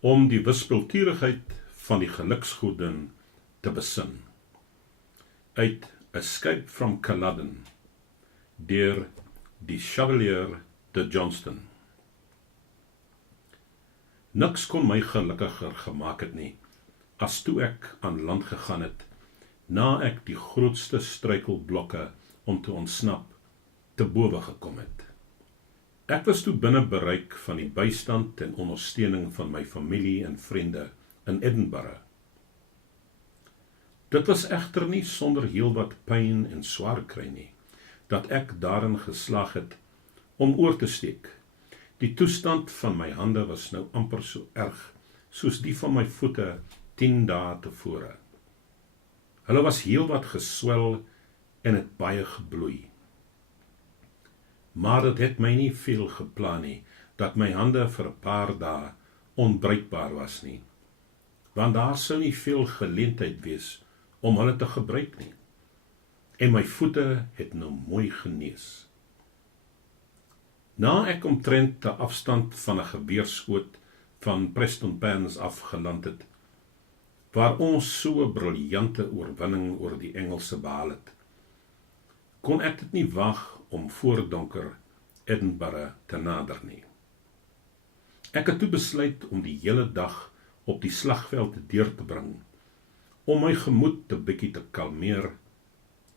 om die wispelturigheid van die geluksgoeden te besin. Uit Escape from Culloden, deur die Chevalier de Johnston. Niks kon my gelukkiger gemaak het nie, as toe ek aan land gegaan het, na ek die grootste struikelblokke om te ontsnap te bowe gekom het. Ek was toe binne bereik van die bystand en ondersteuning van my familie en vriende in Edinburgh. Dit was egter nie sonder heel wat pyn en swaar kry nie, dat ek daarin geslaag het om oor te steek. Die toestand van my hande was nou amper so erg, soos die van my voete 10 dae tevore. Hulle was heel wat geswel en het baie gebloei. Maar dit het my nie veel geplan nie, dat my hande vir 'n paar dae onbruikbaar was nie, want daar sou nie veel geleentheid wees om hulle te gebruik nie, en my voete het nou mooi genees. Na ek omtrent 'n afstand van 'n geweerskoot van Prestonpans afgeland het, waar ons so 'n briljante oorwinning oor die Engelse behaal het, kon ek dit nie wag om voor donker Edinburgh te nader nie. Ek het toe besluit om die hele dag op die slagveld deur te bring, om my gemoed 'n bietjie te kalmeer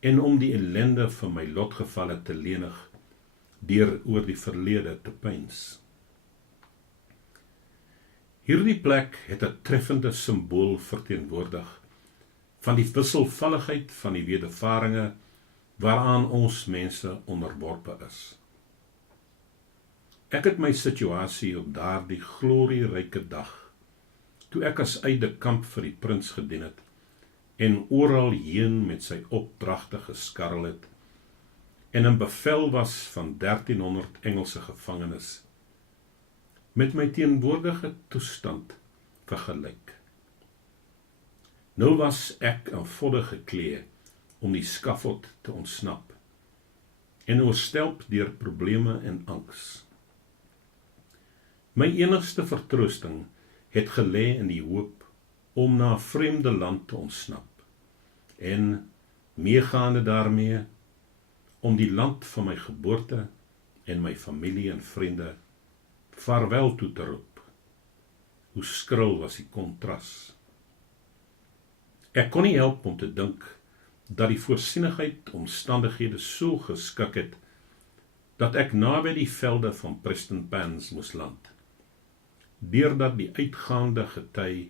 en om die ellende van my lotgevalle te lenig deur oor die verlede te pyns. Hierdie plek het 'n treffende simbool verteenwoordig van die wisselvalligheid van die wedervarings waaraan ons mense onderworpe is. Ek het my situasie op daardie glorieryke dag, toe ek as aide-kamp vir die prins gedien het, en oral heen met sy opdragte geskarrel het, en 'n bevel was van 1300 Engelse gevangenes, met my teenwoordige toestand vergelyk. Nou was ek in volle geklee om die skafot te ontsnap, en oorstelp deur probleme en angs. My enigste vertroosting het gelê in die hoop om na 'n vreemde land te ontsnap, en meegaande daarmee, om die land van my geboorte en my familie en vriende vaarwel toe te roep. Hoe skril was die kontras. Ek kon nie help om te dink dat die voorsienigheid omstandighede so geskik het, dat ek naby die velde van Prestonpans moes land, deurdat die uitgaande gety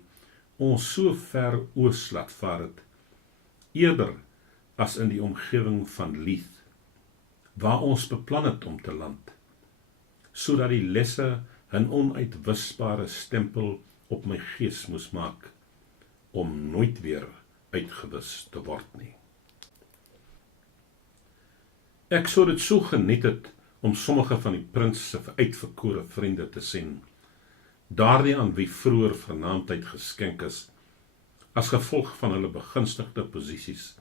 ons so ver oos laat vaar het, eerder as in die omgewing van Leith, waar ons beplan het om te land, sodat die lesse 'n onuitwisbare stempel op my gees moes maak, om nooit weer uitgewis te word nie. Ek sou dit so geniet het om sommige van die prins se uitverkore vriende te sien, daardie aan wie vroeër vernaamdheid geskenk is, as gevolg van hulle begunstigde posisies,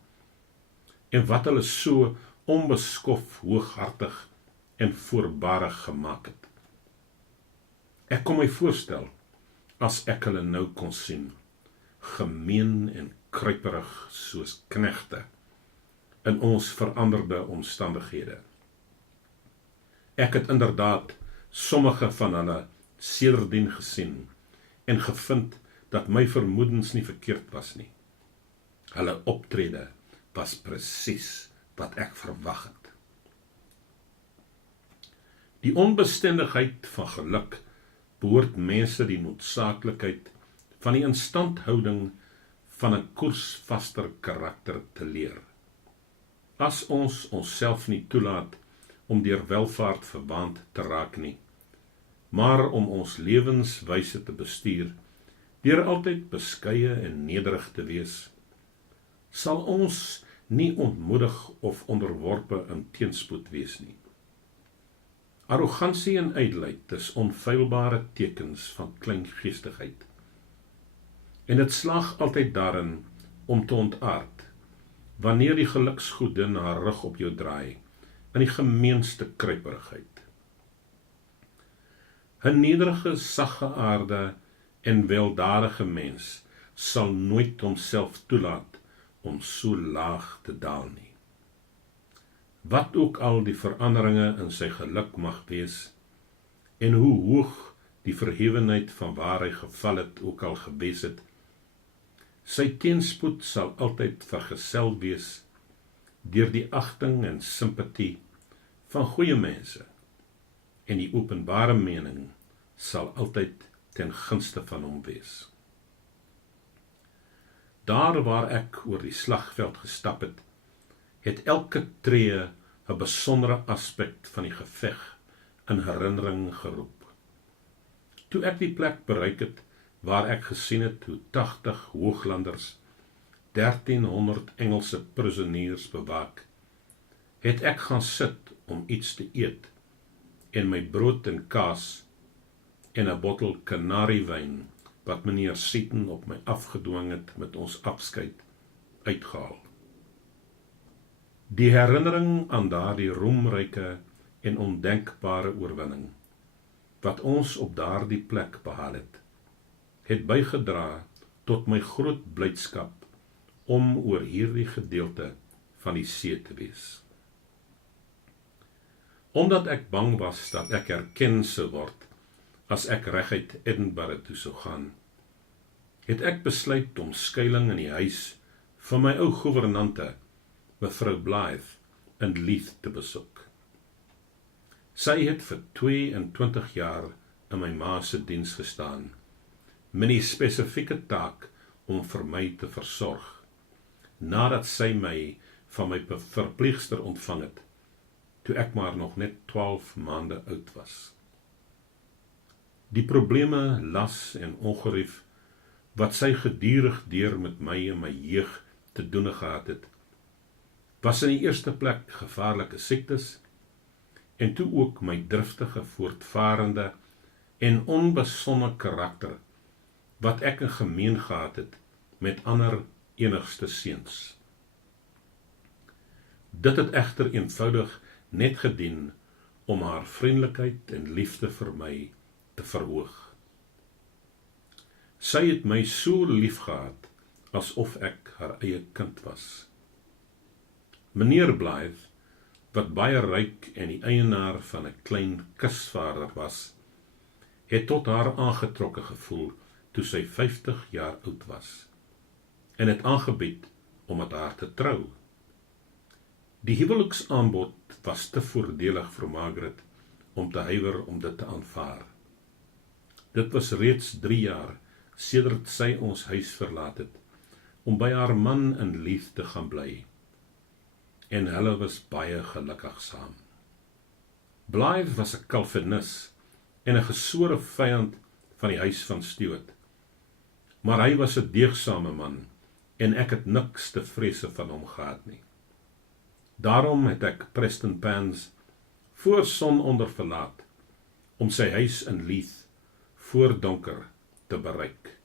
en wat hulle so onbeskof, hooghartig en voorbarig gemaak het. Ek kon my voorstel, as ek hulle nou kon sien, gemeen en kruiperig soos knegte, in ons veranderde omstandighede. Ek het inderdaad sommige van hulle sedertdien gesien, en gevind dat my vermoedens nie verkeerd was nie. Hulle optrede was presies wat ek verwag het. Die onbestendigheid van geluk behoort mense die noodsaaklikheid van die instandhouding van 'n koersvaster karakter te leer. As ons onsself nie toelaat om deur welvaart verwaand te raak nie, maar om ons lewenswyse te bestuur, deur altyd beskeie en nederig te wees, sal ons nie ontmoedig of onderworpe in teenspoed wees nie. Arrogansie en ydelheid is onfeilbare tekens van kleingeestigheid, en dit slaag altyd daarin om te ontaard, wanneer die geluksgodin haar rug op jou draai, in die gemeenste kruiperigheid. 'n nederige, sagge aarde en weldadige mens sal nooit homself toelaat om so laag te daal nie. Wat ook al die veranderinge in sy geluk mag wees, en hoe hoog die verhewenheid van waar hy geval het ook al gewees het, sy teenspoed sal altyd vergesel wees deur die agting en simpatie van goeie mense, en die openbare mening sal altyd ten gunste van hom wees. Daar waar ek oor die slagveld gestap het, het elke tree 'n besondere aspek van die geveg in herinnering geroep. Toe ek die plek bereik het, waar ek gesien het hoe 80 hooglanders 1300 Engelse prisoniers bewaak, het ek gaan sit om iets te eet, en my brood en kaas, en 'n bottel kanariewyn, wat meneer Seaton op my afgedwing het met ons afskeid, uitgehaal. Die herinnering aan daardie roemryke en ondenkbare oorwinning, wat ons op daardie plek behaal het bygedra tot my groot blydskap om oor hierdie gedeelte van die see te wees. Omdat ek bang was dat ek herken sou word as ek reguit Edinburgh toe sou gaan, het ek besluit om skuiling in die huis van my ou gouvernante, mevrou Blythe, in Leith te besoek. Sy het vir 22 jaar in my ma se diens gestaan, met die spesifieke taak om vir my te versorg, nadat sy my van my verpleegster ontvang het, toe ek maar nog net 12 maande oud was. Die probleme, las en ongerief, wat sy gedurig deur met my in my jeug te doen gehad het, was in die eerste plek gevaarlike siektes, en toe ook my driftige, voortvarende en onbesonne karakter, wat ek in gemeen gehad het met ander enigste seuns. Dit het egter eenvoudig net gedien om haar vriendelikheid en liefde vir my te verhoog. Sy het my so lief gehad, asof ek haar eie kind was. Meneer Blythe, wat baie ryk en die eienaar van 'n klein kusvaarder was, het tot haar aangetrokke gevoel toe sy 50 jaar oud was, en het aangebied om met haar te trou. Die huweliksaanbod was te voordelig vir Margaret om te huiwer om dit te aanvaar. Dit was reeds 3 jaar sedert sy ons huis verlaat het, om by haar man in Leith te gaan bly, en hulle was baie gelukkig saam. Blythe was 'n Calvinis en 'n gesore vyand van die huis van Stuart, maar hy was 'n deegsame man, en ek het niks te vrese van hom gehad nie. Daarom het ek Preston Pans voor sononder verlaat, om sy huis in Leith voor donker te bereik.